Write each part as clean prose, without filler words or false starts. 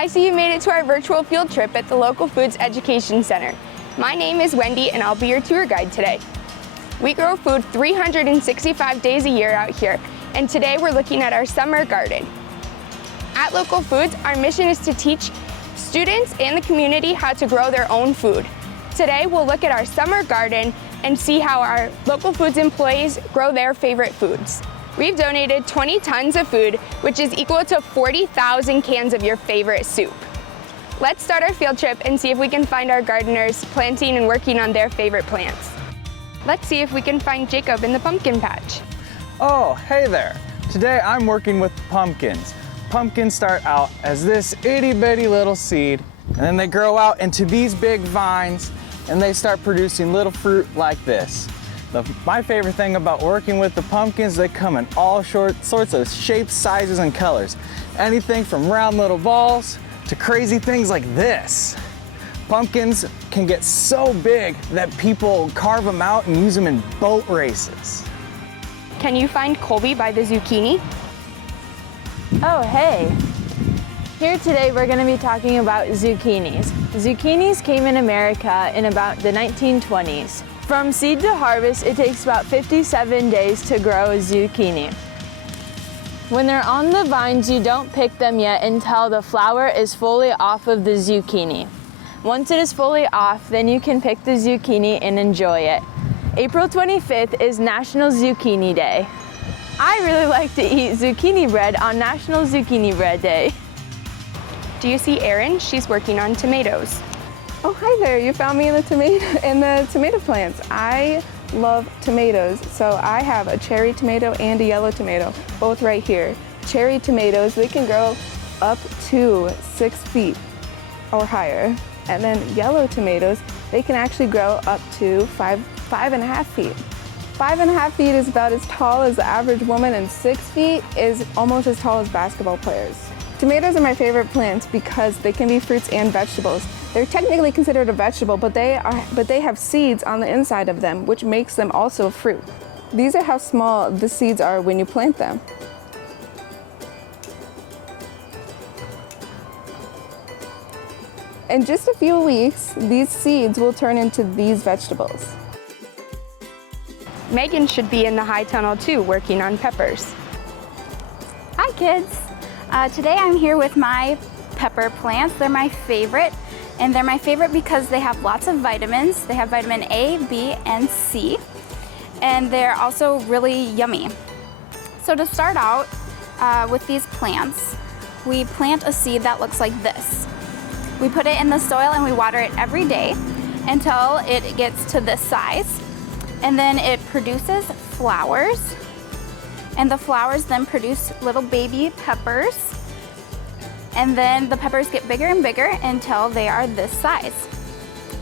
I see you made it to our virtual field trip at the local Foods Education Center. My name is Wendy and I'll be your tour guide today. We grow food 365 days a year out here, and today we're looking at our summer garden. At Local Foods, our mission is to teach students and the community how to grow their own food. Today we'll look at our summer garden and see how our Local Foods employees grow their favorite foods. We've donated 20 tons of food, which is equal to 40,000 cans of your favorite soup. Let's start our field trip and see if we can find our gardeners planting and working on their favorite plants. Let's see if we can find Jacob in the pumpkin patch. Oh, hey there. Today I'm working with pumpkins. Pumpkins start out as this itty bitty little seed, and then they grow out into these big vines, and they start producing little fruit like this. My favorite thing about working with the pumpkins, they come in all sorts of shapes, sizes, and colors. Anything from round little balls to crazy things like this. Pumpkins can get so big that people carve them out and use them in boat races. Can you find Colby by the zucchini? Oh, hey. Here today we're going to be talking about zucchinis. Zucchinis came in America in about the 1920s. From seed to harvest, it takes about 57 days to grow a zucchini. When they're on the vines, you don't pick them yet until the flower is fully off of the zucchini. Once it is fully off, then you can pick the zucchini and enjoy it. April 25th is National Zucchini Day. I really like to eat zucchini bread on National Zucchini Bread Day. Do you see Erin? She's working on tomatoes. Oh, hi there. You found me in the tomato plants. I love tomatoes, so I have a cherry tomato and a yellow tomato, both right here. Cherry tomatoes, they can grow up to 6 feet or higher. And then yellow tomatoes, they can actually grow up to 5.5 feet. 5.5 feet is about as tall as the average woman, and 6 feet is almost as tall as basketball players. Tomatoes are my favorite plants because they can be fruits and vegetables. They're technically considered a vegetable, but they have seeds on the inside of them, which makes them also a fruit. These are how small the seeds are when you plant them. In just a few weeks, these seeds will turn into these vegetables. Megan should be in the high tunnel too, working on peppers. Hi kids! Today I'm here with my pepper plants. They're my favorite, and they're my favorite because they have lots of vitamins. They have vitamin A, B, and C, and they're also really yummy. So to start out with these plants, we plant a seed that looks like this. We put it in the soil and we water it every day until it gets to this size, and then it produces flowers. And the flowers then produce little baby peppers. And then the peppers get bigger and bigger until they are this size.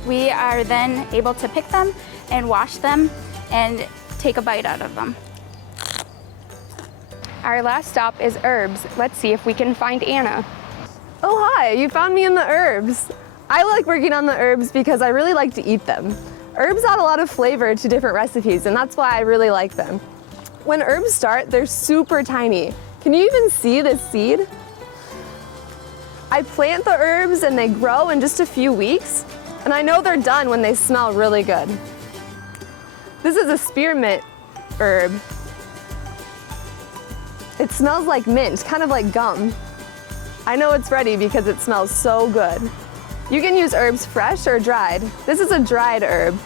We are then able to pick them and wash them and take a bite out of them. Our last stop is herbs. Let's see if we can find Anna. Oh, hi, you found me in the herbs. I like working on the herbs because I really like to eat them. Herbs add a lot of flavor to different recipes, and that's why I really like them. When herbs start, they're super tiny. Can you even see this seed? I plant the herbs and they grow in just a few weeks, and I know they're done when they smell really good. This is a spearmint herb. It smells like mint, kind of like gum. I know it's ready because it smells so good. You can use herbs fresh or dried. This is a dried herb.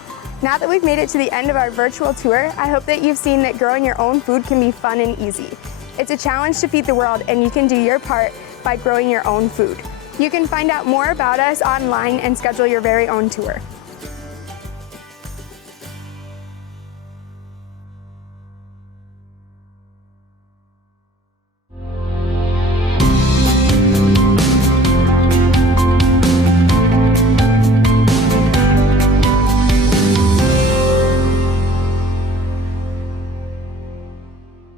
Now that we've made it to the end of our virtual tour, I hope that you've seen that growing your own food can be fun and easy. It's a challenge to feed the world, and you can do your part by growing your own food. You can find out more about us online and schedule your very own tour.